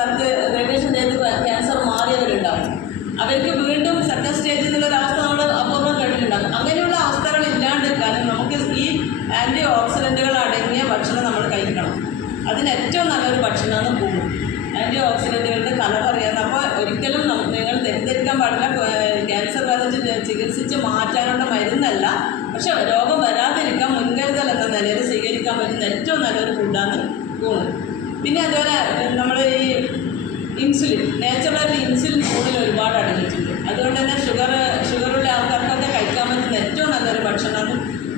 ആൾക്കാർക്ക് റേഡിയേഷൻ ചെയ്ത് ക്യാൻസർ മാറിയവരുണ്ടാവും. അവർക്ക് വീണ്ടും സെക്കൻഡ് സ്റ്റേജിൽ നിന്നുള്ള അവസ്ഥ നമ്മൾ അപൂർവം കണ്ടിട്ടുണ്ടാകും അങ്ങനെയുള്ള അവസ്ഥകൾ ഇല്ലാണ്ടിരിക്കാനും നമുക്ക് ഈ ആന്റി ഓക്സിഡന്റുകൾ അടങ്ങിയ ഭക്ഷണം നമ്മൾ കഴിക്കണം. അതിന് ഏറ്റവും നല്ലൊരു ഭക്ഷണമാണ് പൂവ് ആന്റി ഓക്സിഡന്റുകളുടെ അറിയാവുന്ന അപ്പോൾ ഒരിക്കലും നിങ്ങൾ തെറ്റിദ്ധരിക്കാൻ പാടില്ല. ക്യാൻസർ ബാധിച്ച് ചികിത്സിച്ച് മാറ്റാനുള്ള മരുന്നല്ല. പക്ഷെ രോഗം വരാതിരിക്കാൻ മുൻകരുതൽ എന്ന നിലയിൽ സ്വീകരിക്കാൻ പറ്റുന്ന ഏറ്റവും നല്ലൊരു ഫുഡാണ് കൂണ് പിന്നെ അതുപോലെ നമ്മൾ ഈ ഇൻസുലിൻ നാച്ചുറൽ ഇൻസുലിൻ കൂടുതൽ ഒരുപാട് അടങ്ങിയിട്ടുണ്ട്. അതുകൊണ്ട് തന്നെ ഷുഗർ ഷുഗറുള്ള ആൾക്കാർക്കൊക്കെ കഴിക്കാൻ പറ്റുന്ന ഏറ്റവും നല്ലൊരു ഭക്ഷണമാണ്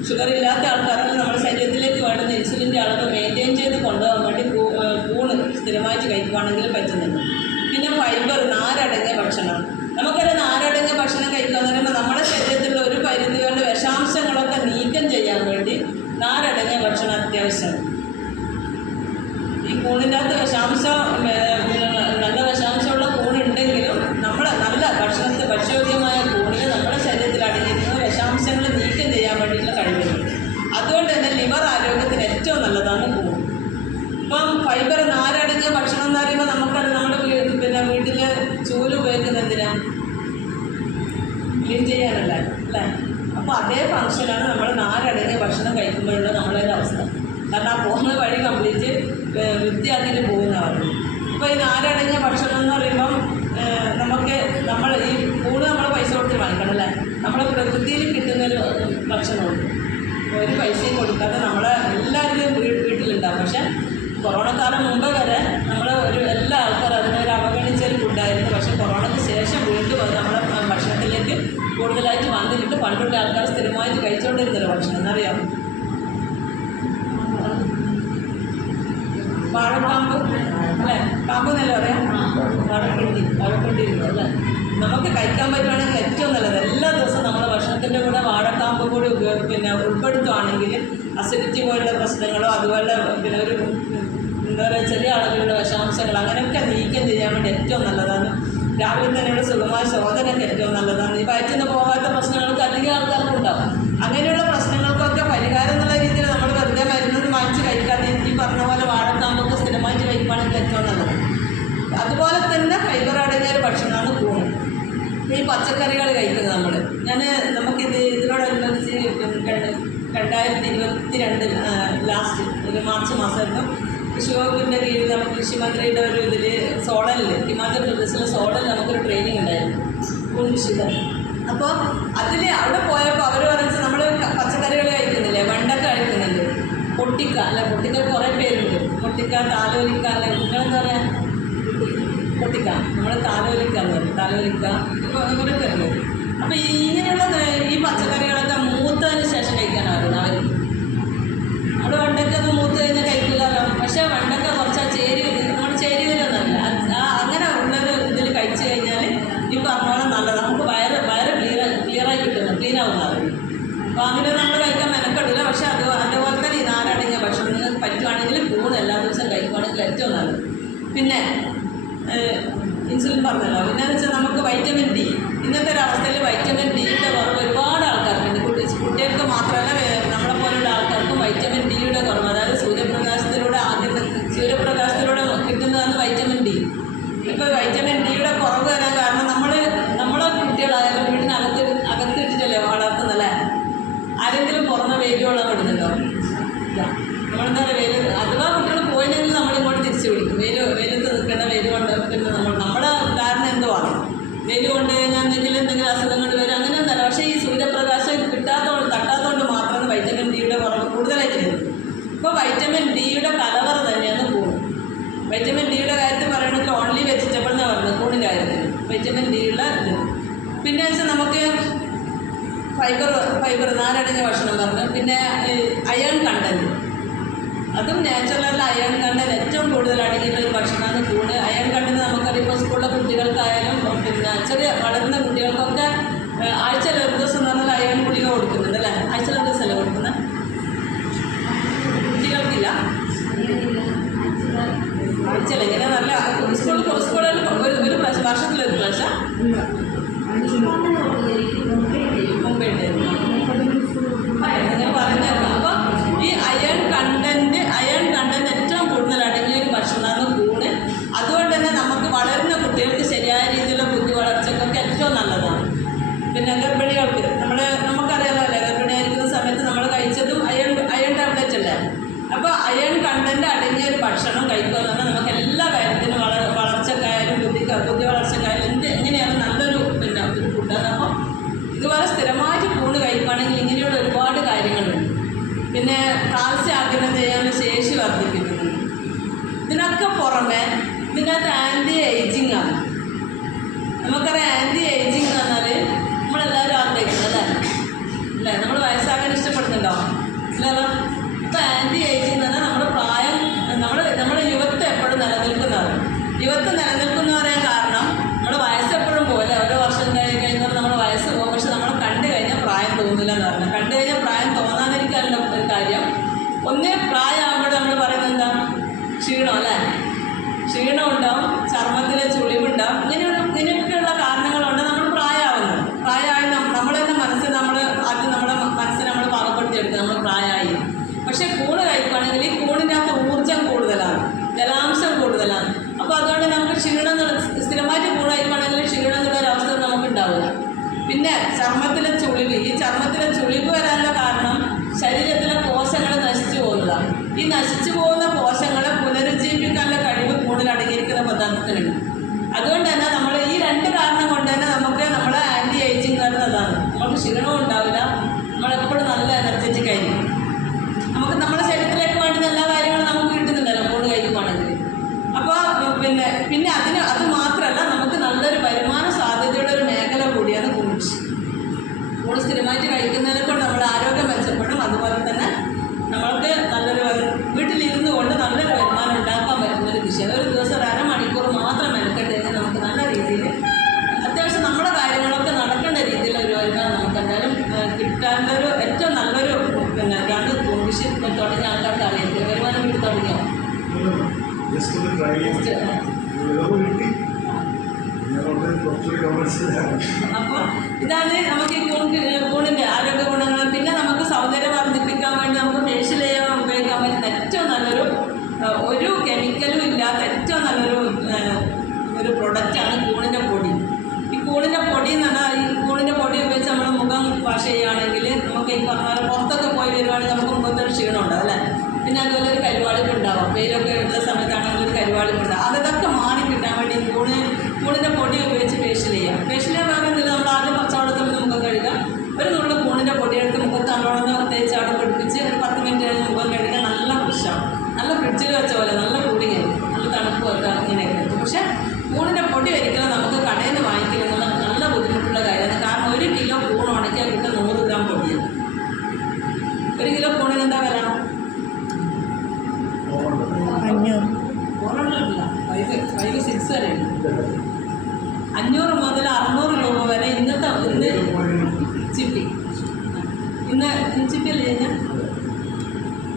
ഷുഗർ ഇല്ലാത്ത ആൾക്കാർക്ക് നമ്മുടെ ശരീരത്തിലേക്ക് വേണ്ടുന്ന ഇൻസുലിന്റെ അളവ് മെയിന്റെയിൻ ചെയ്ത് കൊണ്ടുപോകാൻ വേണ്ടി കൂണ് സ്ഥിരമായിട്ട് കഴിക്കുവാണെങ്കിൽ പറ്റുന്നുണ്ട്. പിന്നെ ഫൈബർ നാരടങ്ങിയ ഭക്ഷണം. നമുക്കൊരു നാരടങ്ങിയ ഭക്ഷണം കഴിക്കാൻ പറയുമ്പോൾ നമ്മുടെ ശരീരത്തിലുള്ള ഒരു പരിധികളുടെ വിഷാംശങ്ങളൊക്കെ നീക്കം ചെയ്യാൻ വേണ്ടി നാരടങ്ങിയ ഭക്ഷണം അത്യാവശ്യമാണ്. ഈ കൂണിന്റെ അകത്ത് വിഷാംശം അപ്പോൾ അതേ ഫംഗ്ഷനാണ് നമ്മൾ നാലടങ്ങിയ ഭക്ഷണം കഴിക്കുമ്പോഴുള്ള നമ്മളെ അവസ്ഥ. കാരണം ആ പോകുന്ന വഴി കംപ്ലീറ്റ് വൃത്തിയാക്കിയിട്ട് പോകുന്നതാണ് അപ്പോൾ ഈ നാലടങ്ങിയ ഭക്ഷണം എന്ന് പറയുമ്പം നമുക്ക് നമ്മൾ ഈ കൂട് നമ്മൾ പൈസ കൊടുത്ത് വാങ്ങിക്കണം അല്ലേ? നമ്മളെ പ്രകൃതിയിൽ കിട്ടുന്ന ഭക്ഷണമുണ്ട് ഒരു പൈസയും കൊടുക്കാതെ നമ്മളെ എല്ലാവരുടെയും വീട്ടിലുണ്ടാവും. പക്ഷേ കൊറോണ കാലം മുമ്പ് വരെ നമ്മൾ ഒരു എല്ലാ ആൾക്കാരും അതിനൊരു അവഗണിച്ചൊരു ഫുഡായിരുന്നു പക്ഷേ കൊറോണയ്ക്ക് ശേഷം വീണ്ടും അത് നമ്മുടെ ഭക്ഷണത്തിലേക്ക് കൂടുതലായിട്ട് വന്നിട്ട് പണ്ടുള്ള ആൾക്കാർ സ്ഥിരമായിട്ട് കഴിച്ചുകൊണ്ടിരുന്നല്ലോ ഭക്ഷണം. എന്നറിയാം വാഴപ്പാമ്പ് അല്ലേ? പാമ്പ് എന്നല്ലേ പറയാം? വാഴപ്പിണ്ടി വാഴപ്പിണ്ടി അല്ലേ? നമുക്ക് കഴിക്കാൻ പറ്റുവാണെങ്കിൽ ഏറ്റവും നല്ലത് എല്ലാ ദിവസവും നമ്മുടെ ഭക്ഷണത്തിന്റെ കൂടെ വാഴക്കാമ്പ് കൂടി ഉപയോഗ പിന്നെ ഉൾപ്പെടുത്തുവാണെങ്കിൽ അസിഡിറ്റി പോലുള്ള പ്രശ്നങ്ങളോ അതുപോലെ പിന്നെ ഒരു എന്താ പറയുക ചെറിയ അളവിലുള്ള വിഷാംശങ്ങൾ അങ്ങനെയൊക്കെ നീക്കം ചെയ്യാൻ വേണ്ടി ഏറ്റവും നല്ലതാണ് രാവിലെ തന്നെയുള്ള സുഖമായ ശോധനയ്ക്ക് ഏറ്റവും നല്ലതാണ്. ഈ വയറ്റിൽ പോകാത്ത പ്രശ്നങ്ങൾക്ക് അധികം ആൾക്കാർക്ക് ഉണ്ടാവും. അങ്ങനെയുള്ള പ്രശ്നങ്ങൾക്കൊക്കെ പരിഹാരം എന്നുള്ള രീതിയിൽ നമ്മൾ വെറുതെ മരുന്നത് വാങ്ങിച്ച് കഴിക്കാതെ ഈ പറഞ്ഞ പോലെ വാഴക്കാമ്പൊക്കെ സ്ഥിരമായിട്ട് കഴിക്കുകയാണെങ്കിൽ ഏറ്റവും നല്ലത്. അതുപോലെ തന്നെ ഫൈബർ അടങ്ങിയ ഒരു ഭക്ഷണമാണ് കൂണ്. ഈ പച്ചക്കറികൾ കഴിക്കുന്നത് നമ്മൾ ഞാൻ നമുക്കിത് ഇതിനോടനുബന്ധിച്ച് രണ്ട് രണ്ടായിരത്തി ഇരുപത്തി രണ്ട് ലാസ്റ്റ് ഒരു മാർച്ച് മാസമായിരുന്നു. കൃഷി വകുപ്പിന്റെ കീഴിൽ നമുക്ക് കൃഷിമന്ത്രിയുടെ ഒരു ഇതിൽ സോളനിൽ ഹിമാചൽ പ്രദേശിലെ സോളനിൽ നമുക്കൊരു ട്രെയിനിങ് ഉണ്ടായിരുന്നു കൃഷിയുടെ അപ്പോൾ അതിൽ അവിടെ പോയപ്പോൾ അവർ പറഞ്ഞാൽ നമ്മൾ പച്ചക്കറികൾ കഴിക്കുന്നില്ലേ വെണ്ടക്ക കഴിക്കുന്നില്ലേ? പൊട്ടിക്ക അല്ല പൊട്ടിക്ക കുറേ പേരുണ്ട്. പൊട്ടിക്ക താലോലിക്ക അല്ലെ നിങ്ങളെന്താ പറയുക പൊട്ടിക്ക. നമ്മൾ താലോലിക്ക എന്ന് പറയും താലോലിക്ക. ഇപ്പോൾ അങ്ങനെ പേരുണ്ട് അപ്പോൾ ഇങ്ങനെയുള്ള ഈ പച്ചക്കറികളൊക്കെ കഴിക്കില്ലല്ലോ പക്ഷേ ഫൈബർ ഫൈബർ നാരടങ്ങിയ ഭക്ഷണം പറഞ്ഞു പിന്നെ അയൺ കണ്ടന്റ് അതും നാച്ചുറൽ അയൺ കണ്ടന്റ് ഏറ്റവും കൂടുതൽ അടങ്ങിയിട്ടുള്ള ഒരു ഭക്ഷണമാണ് കൂട്. അയൺ കണ്ടന്റ് നമുക്കറിയാം സ്കൂളിലെ കുട്ടികൾക്കായാലും പിന്നെ ചെറിയ വളരുന്ന കുട്ടികൾക്കൊക്കെ ആഴ്ചയിൽ ഒരു ദിവസം പറഞ്ഞാൽ അയൺ ഗുളിക കൊടുക്കുന്നുണ്ട് അല്ലേ? ആഴ്ചയിൽ ഒരു ദിവസമല്ലേ കൊടുക്കുന്നത് കുട്ടികൾക്കില്ല. ആഴ്ചയിൽ ഇങ്ങനെ നല്ല സ്കൂൾ സ്കൂളിൽ ഒരു പ്രാവശ്യം വർഷത്തിലൊരു പ്രാവശ്യം. അപ്പോൾ ഇതാണ് നമുക്ക് കൂണിന്റെ ആരോഗ്യ ഗുണങ്ങൾ. പിന്നെ നമുക്ക് സൗന്ദര്യം വർദ്ധിപ്പിക്കാൻ വേണ്ടി നമുക്ക് ഫേഷ്യൽ ചെയ്യാൻ ഉപയോഗിക്കാൻ പറ്റുന്ന ഏറ്റവും നല്ലൊരു ഒരു കെമിക്കലും ഇല്ലാത്ത ഏറ്റവും നല്ലൊരു ഒരു പ്രൊഡക്റ്റാണ് കൂണിന്റെ പൊടി. ഈ കൂണിന്റെ പൊടി എന്ന് പറഞ്ഞാൽ ഈ കൂണിന്റെ പൊടി ഉപയോഗിച്ച് നമ്മൾ മുഖം വാഷ് ചെയ്യുകയാണെങ്കിൽ നമുക്ക് ഈ പറഞ്ഞ പുറത്തൊക്കെ പോയി വരുവാണെങ്കിൽ നമുക്ക് മുഖത്തൊരു ക്ഷീണം അല്ലേ? പിന്നെ അതുപോലെ ഒരു കരുവാളിപ്പ് ഉണ്ടാവും. പേരൊക്കെ എടുത്ത സമയത്താണെങ്കിൽ ഒരു കരുവാളിപ്പ് അതൊക്കെ മാറി അപ്സരൻ അഞ്ഞൂറ് മുതൽ അറുന്നൂറ് രൂപ വരെ ഇന്നത്തെ ഇന്ന് ചിപ്പി. ഇന്ന് ചിപ്പി അല്ലേ ഞാൻ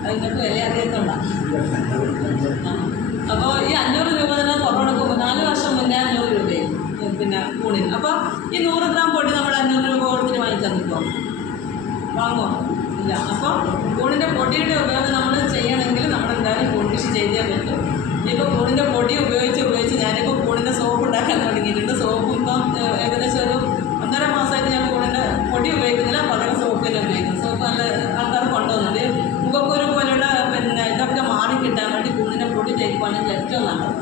നിങ്ങൾക്ക് വില അറിയത്തുള്ള. അപ്പോൾ ഈ അഞ്ഞൂറ് രൂപ തന്നെ കുറവെടുക്കുമ്പോൾ നാല് വർഷം മുന്നേ അഞ്ഞൂറ് രൂപയും പിന്നെ കൂണിന് അപ്പോൾ ഈ നൂറ് ഗ്രാം പൊടി നമ്മൾ അഞ്ഞൂറ് രൂപ കൊടുത്തിട്ട് വാങ്ങിക്കാൻ നിൽക്കുമോ വാങ്ങുമോ ഇല്ല. അപ്പോൾ കൂണിന്റെ പൊടിയുടെ ഉപയോഗം നമ്മൾ ചെയ്യണമെങ്കിൽ നമ്മൾ എന്തായാലും കൂൺ കൃഷി ചെയ്തേ പറ്റും. ഇപ്പോൾ കൂണിന്റെ പൊടി ഉപയോഗിച്ച് എനിക്ക് സോപ്പ് ഇപ്പം ഏകദേശം ഒരു ഒന്നര മാസമായിട്ട് ഞാൻ കൂടുതൽ പൊടി ഉപയോഗിക്കുന്നില്ല പകരം സോപ്പ് തന്നെ ഉപയോഗിക്കുന്നു സോപ്പ് നല്ല ആൾക്കാർ കൊണ്ടുവന്നത് മുഖക്കുരു പോലുള്ള പിന്നെ ഇതൊക്കെ മാറി കിട്ടാൻ വേണ്ടി കുഞ്ഞിന്റെ പൊടി തേക്കുവാണെങ്കിൽ ഏറ്റവും നല്ലത്.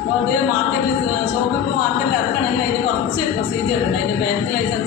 അപ്പോൾ അത് മാർക്കറ്റിൽ സോപ്പ് ഇപ്പോൾ മാർക്കറ്റിൽ ഇറക്കണമെങ്കിൽ അതിന് കുറച്ച് പ്രൊസീജിയർ ഉണ്ട്. അതിന്റെ ബാറ്റലൈസർ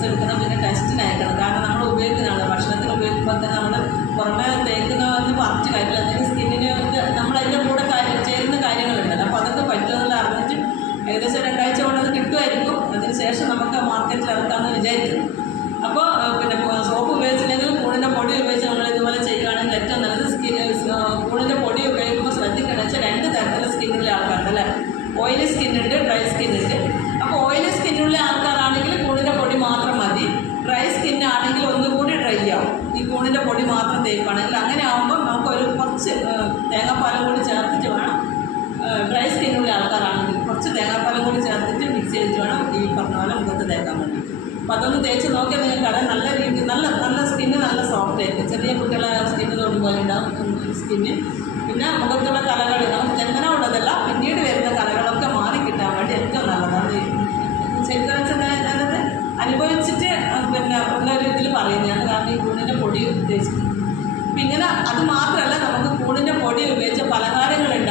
ഒരു ഇതിൽ പറയുന്നത് ഞാൻ കാരണം ഈ കൂണിന്റെ പൊടി ഉദ്ദേശിക്കുന്നത് അപ്പം ഇങ്ങനെ അത് മാത്രമല്ല നമുക്ക് കൂണിന്റെ പൊടി ഉപയോഗിച്ച് പലഹാരങ്ങളുണ്ട്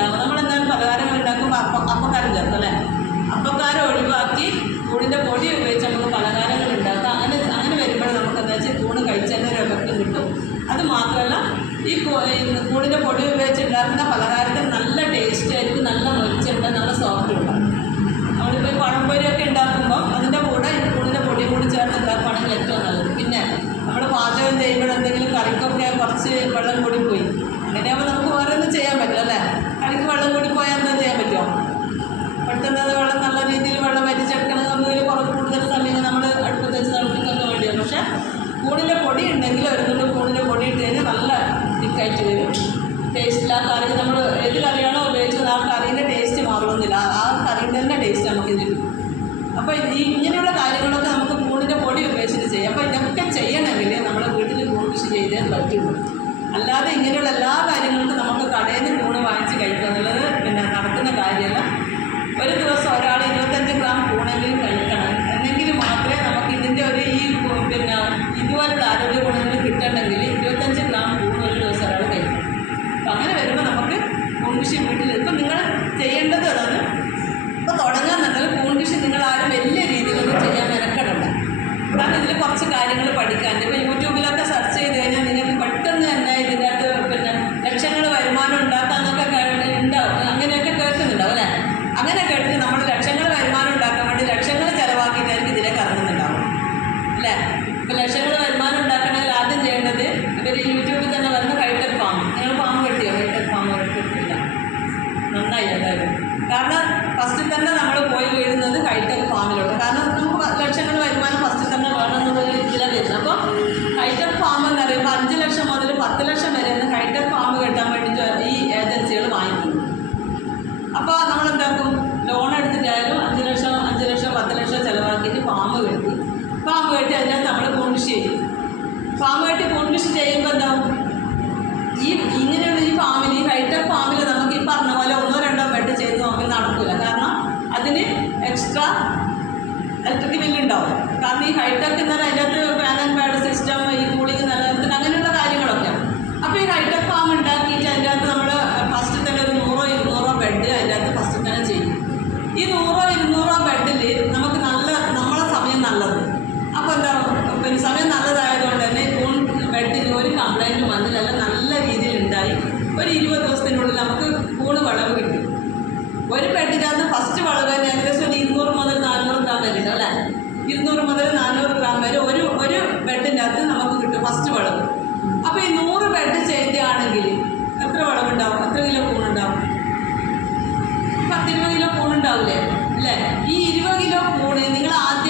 ഉണ്ടാവില്ലേ? അല്ലെ? ഈ ഇരുപത് കിലോ കൂടെ നിങ്ങൾ ആദ്യം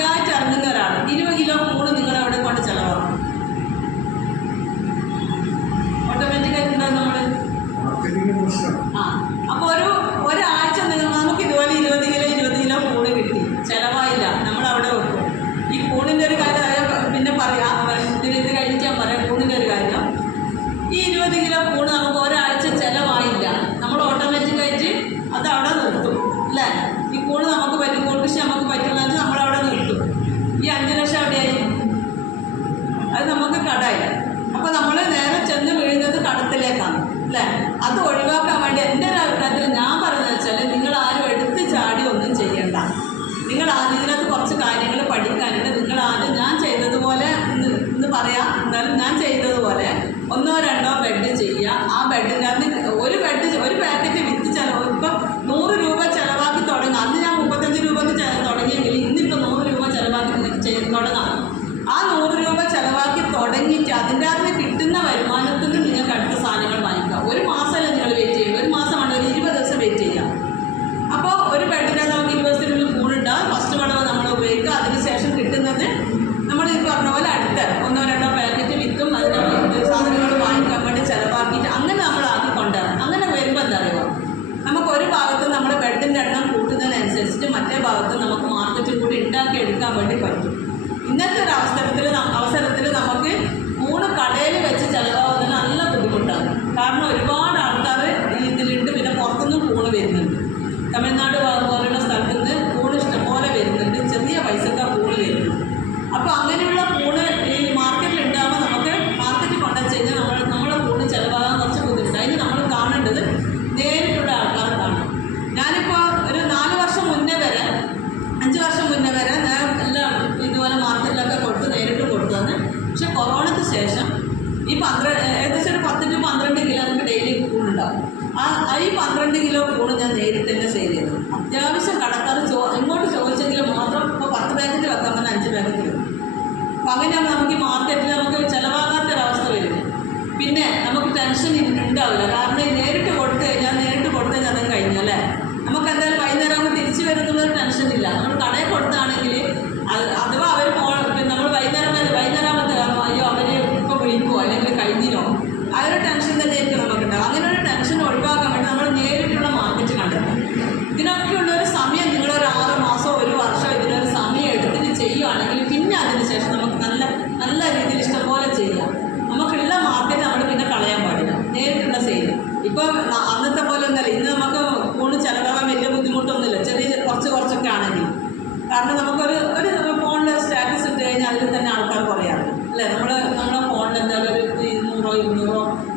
വശങ്ങളിലേക്കാണ് അല്ലെ? അത് ഒഴിവാക്കാൻ വേണ്ടി എന്റെ ഒരു അഭിപ്രായത്തിൽ ഞാൻ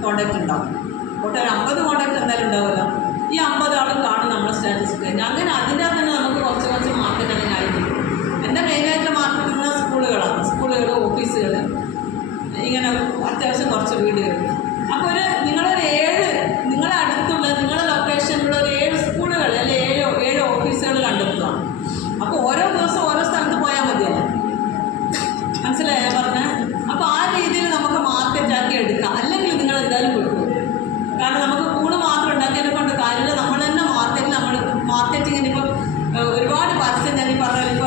കോണ്ടാക്ട് ഉണ്ടാവും. ഒരു അമ്പത് കോണ്ടാക്ട് എന്തായാലും ഉണ്ടാവുമല്ലോ. ഈ അമ്പത് ആളും കാണും നമ്മുടെ സ്റ്റാറ്റസ് കഴിഞ്ഞാൽ അങ്ങനെ അതിന്റെ തന്നെ നമുക്ക് കുറച്ച് കുറച്ച് മാർക്കറ്റ് അങ്ങനെ ആയിരിക്കും എന്റെ മെയിനായിട്ടുള്ള മാർക്കറ്റ് പറഞ്ഞാൽ സ്കൂളുകളാണ്. സ്കൂളുകൾ ഓഫീസുകൾ ഇങ്ങനെ അത്യാവശ്യം കുറച്ച് വീടുകൾ. അപ്പോൾ ഒരു ഒരുപാട് പരസ്യം ഞാൻ ഈ പറഞ്ഞ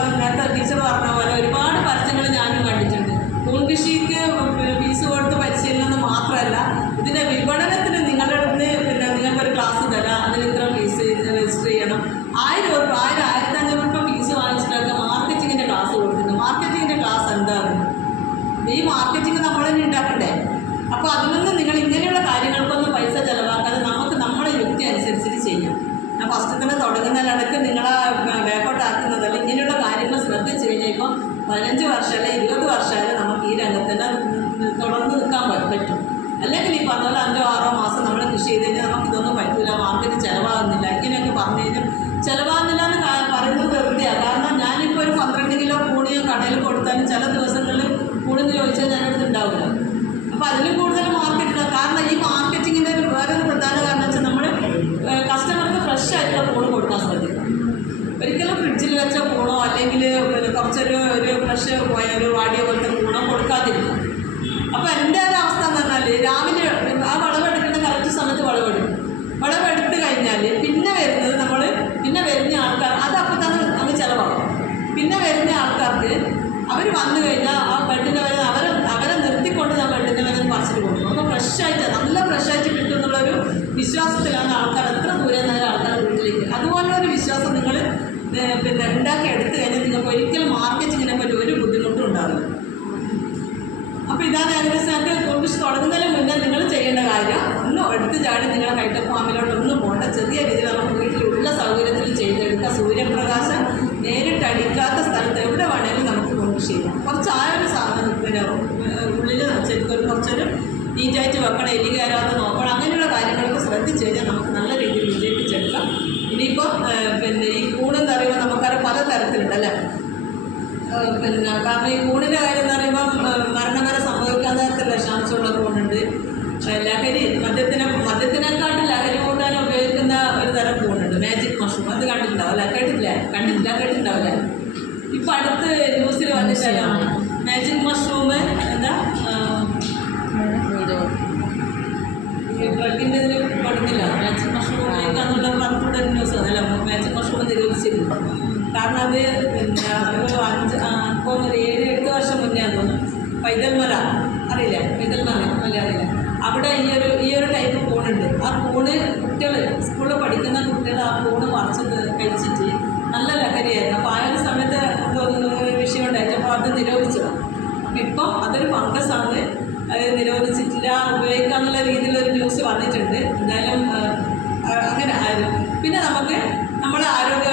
അല്ലെങ്കിൽ ഈ പറഞ്ഞ അഞ്ചോ ആറോ മാസം നമ്മൾ കൃഷി ചെയ്ത് കഴിഞ്ഞാൽ നമുക്ക് ഇതൊന്നും പറ്റില്ല മാർക്കറ്റ് ചിലവാകുന്നില്ല ഇങ്ങനെയൊക്കെ പറഞ്ഞു കഴിഞ്ഞാൽ ചിലവാകുന്നില്ല എന്ന് പറയുന്നത് വെറുതെയാണ് കാരണം ഞാനിപ്പോൾ ഒരു പന്ത്രണ്ട് കിലോ കൂണിയ കടയിൽ കൊടുത്താലും ചില ദിവസങ്ങളിൽ കൂടുതൽ ചോദിച്ചാൽ ഞാനടുത്ത് ഉണ്ടാവില്ല. അപ്പോൾ അതിലും കൂടുതൽ മാർക്കറ്റ് കാരണം ഈ മാർക്കറ്റിങ്ങിന്റെ ഒരു വേറൊരു പ്രധാന കാരണം വെച്ചാൽ നമ്മൾ കസ്റ്റമർക്ക് ഫ്രഷ് ആയിട്ടുള്ള കൂണ് കൊടുക്കാൻ ശ്രദ്ധിക്കും ഒരിക്കലും ഫ്രിഡ്ജിൽ വെച്ച പൂണോ അല്ലെങ്കിൽ കുറച്ചൊരു ഒരു ഫ്രഷ് പോയ ഒരു വാടിയ പോലത്തെ പൂണോ കൊടുക്കാതിരിക്കും അപ്പോൾ എന്റെ ഒരു അവസ്ഥ എന്ന് പറഞ്ഞാൽ രാവിലെ ആ വിളവെടുക്കേണ്ട കറക്റ്റ് സമയത്ത് വിളവെടുക്കും വിളവെടുത്ത് കഴിഞ്ഞാൽ പിന്നെ വരുന്നത് നമ്മൾ പിന്നെ വരുന്ന ആൾക്കാർ അത് അപ്പോൾ തന്നെ അങ്ങ് ചിലവാകും പിന്നെ വരുന്ന ആൾക്കാർക്ക് അവർ വന്നു കഴിഞ്ഞാൽ ആ ബെഡിന്റെ വരെ അവരെ അവരെ നിർത്തിക്കൊണ്ട് ഞാൻ ബെഡിന്റെ വരെ പറിച്ചിട്ട് കൊടുക്കും അപ്പോൾ ഫ്രഷായിട്ട് നല്ല ഫ്രഷായിട്ട് കിട്ടും എന്നുള്ളൊരു വിശ്വാസത്തിലാണ് ആൾക്കാർ എത്ര ദൂരെ നിന്നാലും ആൾക്കാർ വീട്ടിലേക്ക് അതുപോലെ ഒരു വിശ്വാസം നിങ്ങൾ പിന്നെ ഉണ്ടാക്കി എടുത്തു കഴിഞ്ഞാൽ നിങ്ങൾക്ക് ഒരിക്കലും മാർക്കറ്റിങ്ങിനെ പറ്റി ഒരു ബുദ്ധിമുട്ടും ഉണ്ടാവില്ല അപ്പോൾ ഇതാണ് ഏകദേശം അത് കുറിച്ച് തുടങ്ങുന്നതിന് മുന്നേ നിങ്ങൾ ചെയ്യേണ്ട കാര്യം ഒന്ന് എടുത്ത് ചാടി നിങ്ങളുടെ കൈട്ട ഫാമിലോട്ട് ഒന്നും പോകണ്ട ചെറിയ രീതിയിൽ നമുക്ക് വീട്ടിലുള്ള സൗകര്യത്തിൽ ചെയ്തെടുക്കുക സൂര്യപ്രകാശം നേരിട്ട് അടിക്കാത്ത സ്ഥലത്ത് എവിടെ വേണേലും നമുക്ക് കൊണ്ട് ചെയ്യാം കുറച്ച് ആ ഒരു സാധനം പിന്നെ ഉള്ളിൽ ശരിക്കും ഒരു കുറച്ചൊരു നീറ്റായിട്ട് വെക്കണം എലി കയറാതെ നോക്കണം. അങ്ങനെയുള്ള കാര്യങ്ങളൊക്കെ ശ്രദ്ധിച്ചു കഴിഞ്ഞാൽ നമുക്ക് നല്ല രീതിയിൽ വിജയിപ്പിച്ചെടുക്കാം. ഇനിയിപ്പോൾ പിന്നെ ഈ കൂടെന്ന് പറയുമ്പോൾ നമുക്കത് പല തരത്തിലുണ്ടല്ലേ അല്ലേ? പിന്നെ കാരണം ഈ കൂണിന്റെ കാര്യം എന്ന് പറയുമ്പോൾ മരണം വരെ സംഭവിക്കാൻ തരത്തിലുള്ള വിഷാംശമുള്ള കൂണുണ്ട് ലഹരി മദ്യത്തിനെ മദ്യത്തിനെക്കാട്ടും ലഹരി കൂട്ടാൻ ഉപയോഗിക്കുന്ന ഒരു തരം കൂണുണ്ട് മാജിക് മഷ്റൂം അത് കണ്ടിട്ടുണ്ടാവും അല്ലേ? കേട്ടിട്ടില്ലേ? കണ്ടിട്ടില്ല കേട്ടിട്ടുണ്ടാവില്ലേ? ഇപ്പം അടുത്ത് ന്യൂസിൽ വന്നിട്ടല്ലോ ഒരു ന്യൂസ് അതല്ല കുറച്ച് മഷ്റൂം നിരോധിച്ചിരുന്നു കാരണം അത് പിന്നെ ഒരു അഞ്ച് ഇപ്പോൾ ഒരു ഏഴ് എട്ട് വർഷം മുന്നേ തോന്നുന്നു പൈതൽമല അറിയില്ല പൈതൽമല അല്ല അറിയില്ല അവിടെ ഈ ഒരു ഈ ഒരു ടൈപ്പ് ഫോണുണ്ട് ആ ഫോണ് കുട്ടികൾ സ്കൂളിൽ പഠിക്കുന്ന കുട്ടികൾ ആ ഫോണ് പറിച്ച് തി- കഴിച്ചിട്ട് നല്ല ലഹരിയായിരുന്നു അപ്പോൾ ആ ഒരു സമയത്ത് തോന്നുന്നു ഒരു വിഷയം ഉണ്ടായിട്ടപ്പോൾ അത് നിരോധിച്ചതാണ് അപ്പം ഇപ്പോൾ അതൊരു ഫംഗസാണ് അത് നിരോധിച്ചിട്ടില്ല ഉപയോഗിക്കാന്നുള്ള രീതിയിലൊരു ന്യൂസ് വന്നിട്ടുണ്ട് എന്തായാലും അങ്ങനെ ആയിരുന്നു പിന്നെ നമുക്ക് നമ്മുടെ ആരോഗ്യ